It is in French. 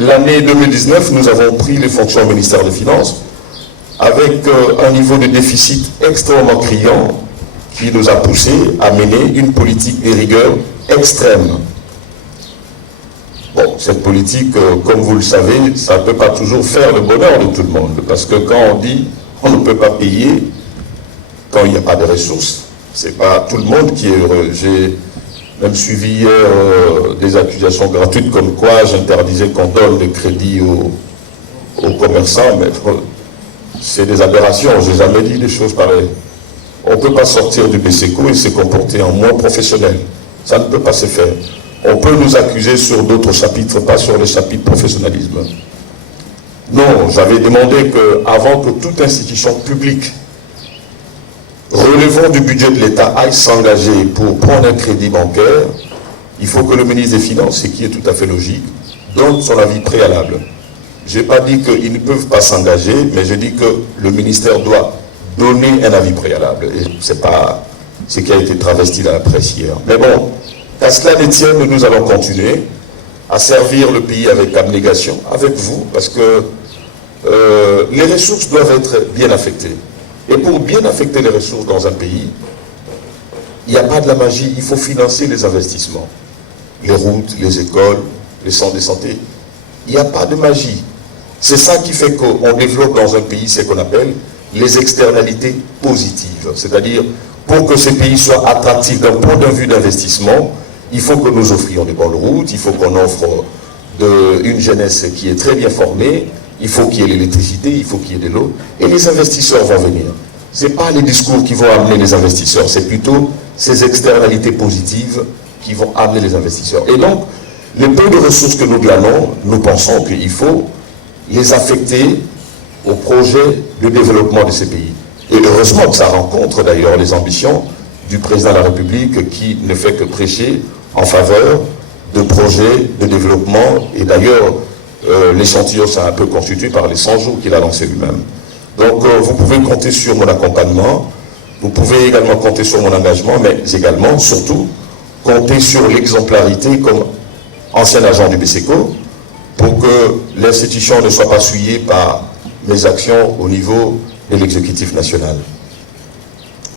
L'année 2019, nous avons pris les fonctions au ministère des Finances avec un niveau de déficit extrêmement criant qui nous a poussé à mener une politique de rigueur extrême. Bon, cette politique, comme vous le savez, ça ne peut pas toujours faire le bonheur de tout le monde, parce que quand on dit on ne peut pas payer quand il n'y a pas de ressources, c'est pas tout le monde qui est heureux. J'ai même suivi hier des accusations gratuites comme quoi j'interdisais qu'on donne des crédits aux commerçants, mais c'est des aberrations, je n'ai jamais dit des choses pareilles. On ne peut pas sortir du BCECO et se comporter en moins professionnel. Ça ne peut pas se faire. On peut nous accuser sur d'autres chapitres, pas sur les chapitres professionnalisme. Non, j'avais demandé qu'avant que toute institution publique relevant du budget de l'État aille s'engager pour prendre un crédit bancaire, il faut que le ministre des Finances, ce qui est tout à fait logique, donne son avis préalable. Je n'ai pas dit qu'ils ne peuvent pas s'engager, mais je dis que le ministère doit donner un avis préalable. Et ce n'est pas ce qui a été travesti dans la presse hier. Mais bon, qu'à cela ne tienne, nous allons continuer à servir le pays avec abnégation, avec vous, parce que les ressources doivent être bien affectées. Et pour bien affecter les ressources dans un pays, il n'y a pas de la magie, il faut financer les investissements. Les routes, les écoles, les centres de santé. Il n'y a pas de magie. C'est ça qui fait qu'on développe dans un pays ce qu'on appelle les externalités positives. C'est-à-dire, pour que ces pays soient attractifs d'un point de vue d'investissement, il faut que nous offrions des bonnes routes, il faut qu'on offre une jeunesse qui est très bien formée, il faut qu'il y ait l'électricité, il faut qu'il y ait de l'eau, et les investisseurs vont venir. Ce n'est pas les discours qui vont amener les investisseurs, c'est plutôt ces externalités positives qui vont amener les investisseurs. Et donc, les peu de ressources que nous glanons, nous pensons qu'il faut les affecter au projet de développement de ces pays. Et heureusement que ça rencontre d'ailleurs les ambitions du président de la République qui ne fait que prêcher en faveur de projets de développement. Et d'ailleurs, l'échantillon s'est un peu constitué par les 100 jours qu'il a lancé lui-même. Donc vous pouvez compter sur mon accompagnement, vous pouvez également compter sur mon engagement, mais également, surtout, compter sur l'exemplarité comme ancien agent du BCECO pour que l'institution ne soit pas souillée par mes actions au niveau de l'exécutif national.